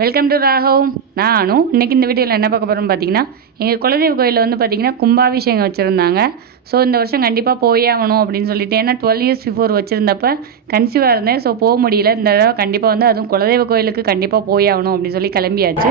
Welcome to Raghav நானும் இன்றைக்கி இந்த வீடியோவில் என்ன பார்க்க போகிறோம்னு பார்த்தீங்கன்னா எங்கள் குலதெய்வ கோயிலில் வந்து பார்த்திங்கன்னா கும்பாபிஷேகம் வச்சுருந்தாங்க. ஸோ இந்த வருஷம் கண்டிப்பாக போயே ஆகணும் அப்படின்னு சொல்லிட்டு ஏன்னா டுவெல் இயர்ஸ் பிஃபோர் வச்சுருந்தப்ப கன்சீவாக இருந்தேன். ஸோ போக முடியல. இந்த தடவை கண்டிப்பாக வந்து அதுவும் குலதெய்வ கோயிலுக்கு கண்டிப்பாக போயே ஆகணும் அப்படின்னு சொல்லி கிளம்பியாச்சு.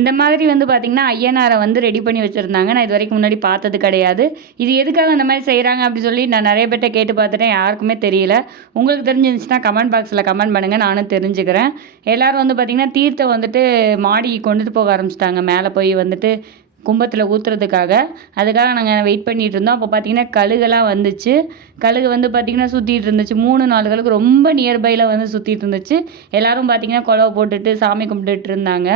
இந்த மாதிரி வந்து பார்த்திங்கன்னா ஐயனாரை வந்து ரெடி பண்ணி வச்சுருந்தாங்க. நான் இது வரைக்கும் முன்னாடி பார்த்தது கிடையாது. இது எதுக்காக அந்த மாதிரி செய்கிறாங்க அப்படின்னு சொல்லி நான் நிறைய பேர்ட்ட கேட்டு பார்த்துட்டேன். யாருக்குமே தெரியல. உங்களுக்கு தெரிஞ்சிருந்துச்சுன்னா கமெண்ட் பாக்ஸில் கமெண்ட் பண்ணுங்கள் நானும் தெரிஞ்சுக்கிறேன். எல்லோரும் வந்து பார்த்திங்கன்னா தீர்த்தம் வந்துட்டு மாடி கொண்டுட்டு போக ஆரம்பிச்சிட்டாங்க. மேலே போய் வந்துட்டு கும்பத்தில் ஊற்றுறதுக்காக அதுக்காக நாங்கள் வெயிட் பண்ணிகிட்டு இருந்தோம். அப்போ பார்த்தீங்கன்னா கழுகெல்லாம் வந்துச்சு. கழுகு வந்து பார்த்திங்கன்னா சுற்றிட்டு இருந்துச்சு. மூணு நாலு கழுகு ரொம்ப நியர்பையில் வந்து சுற்றிட்டு இருந்துச்சு. எல்லோரும் பார்த்திங்கன்னா குழவை போட்டுட்டு சாமி கும்பிட்டுட்டு இருந்தாங்க.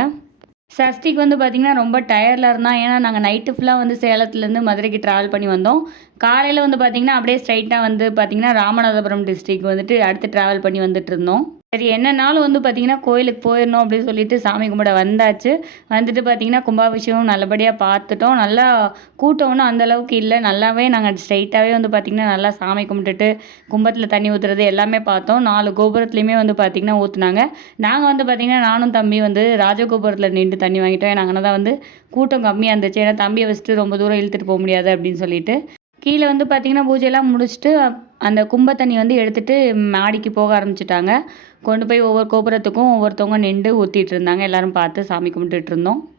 சஷ்டிக்கு வந்து பார்த்திங்கன்னா ரொம்ப டயர்டில் இருந்தால் ஏன்னா நாங்கள் நைட்டு ஃபுல்லாக வந்து சேலத்துலேருந்து மதுரைக்கு ட்ராவல் பண்ணி வந்தோம். காலையில் வந்து பார்த்திங்கன்னா அப்படியே ஸ்ட்ரைட்டாக வந்து பார்த்திங்கன்னா ராமநாதபுரம் டிஸ்ட்ரிக் வந்துட்டு அடுத்து ட்ராவல் பண்ணி வந்துட்டு இருந்தோம். சரி என்னன்னாலும் வந்து பார்த்திங்கன்னா கோயிலுக்கு போயிடணும் அப்படின்னு சொல்லிட்டு சாமி கும்பிட வந்தாச்சு. வந்துட்டு பார்த்திங்கன்னா கும்பாபிஷேகம் நல்லபடியாக பார்த்துட்டோம் நல்லா கூட்டம்னு அந்தளவுக்கு இல்லை. நல்லாவே நாங்கள் ஸ்ட்ரைட்டாகவே வந்து பார்த்திங்கன்னா நல்லா சாமி கும்பிட்டுட்டு கும்பத்தில் தண்ணி ஊற்றுறது எல்லாமே பார்த்தோம். நாலு கோபுரத்துலேயுமே வந்து பார்த்திங்கன்னா ஊற்றுனாங்க நாங்கள் வந்து பார்த்திங்கன்னா நானும் தம்பி வந்து ராஜகோபுரத்தில் நின்று தண்ணி வாங்கிட்டோம். நாங்கள் தான் வந்து கூட்டம் கம்மியாக இருந்துச்சு. ஏன்னா தம்பியை வச்சுட்டு ரொம்ப தூரம் இழுத்துட்டு போக முடியாது அப்படின்னு சொல்லிட்டு. கீழே வந்து பார்த்திங்கன்னா பூஜையெல்லாம் முடிச்சுட்டு அந்த கும்ப தண்ணி வந்து எடுத்துகிட்டு மாடிக்கு போக ஆரம்பிச்சிட்டாங்க. கொண்டு போய் ஒவ்வொரு கோபுரத்துக்கும் ஒவ்வொருத்தவங்க நின்று ஊற்றிட்டு இருந்தாங்க. பார்த்து சாமி கும்பிட்டுட்டு இருந்தோம்.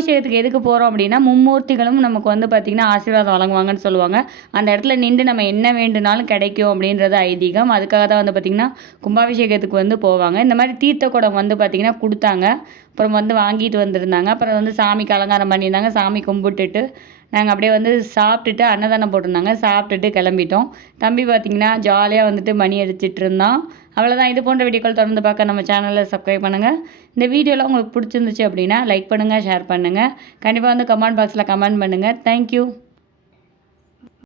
கும்பாபிஷேகத்துக்கு எதுக்கு போகிறோம் அப்படின்னா மும்மூர்த்திகளும் நமக்கு வந்து பார்த்திங்கன்னா ஆசீர்வாதம் வழங்குவாங்கன்னு சொல்லுவாங்க. அந்த இடத்துல நின்று நம்ம என்ன வேண்டுனாலும் கிடைக்கும் அப்படின்றது ஐதீகம். அதுக்காக தான் வந்து பார்த்திங்கன்னா கும்பாபிஷேகத்துக்கு வந்து போவாங்க. இந்த மாதிரி தீர்த்த குடம் வந்து பார்த்திங்கன்னா கொடுத்தாங்க. அப்புறம் வந்து வாங்கிட்டு வந்திருந்தாங்க. அப்புறம் வந்து சாமிக்கு அலங்காரம் பண்ணியிருந்தாங்க. சாமி கும்பிட்டுட்டு நாங்கள் அப்படியே வந்து சாப்பிட்டுட்டு அன்னதானம் போட்டிருந்தாங்க. சாப்பிட்டுட்டு கிளம்பிட்டோம். தம்பி பார்த்திங்கன்னா ஜாலியாக வந்துட்டு மணி அடிச்சிட்டு இருந்தான். அவ்வளோதான் இது போன்ற வீடியோக்கள் தொடர்ந்து பார்க்க நம்ம சேனலில் சப்ஸ்கிரைப் பண்ணுங்கள் இந்த வீடியோலாம் உங்களுக்கு பிடிச்சிருந்துச்சு அப்படின்னா லைக் பண்ணுங்கள் ஷேர் பண்ணுங்கள் கண்டிப்பாக வந்து கமெண்ட் பாக்ஸில் கமெண்ட் பண்ணுங்கள் தேங்க்யூ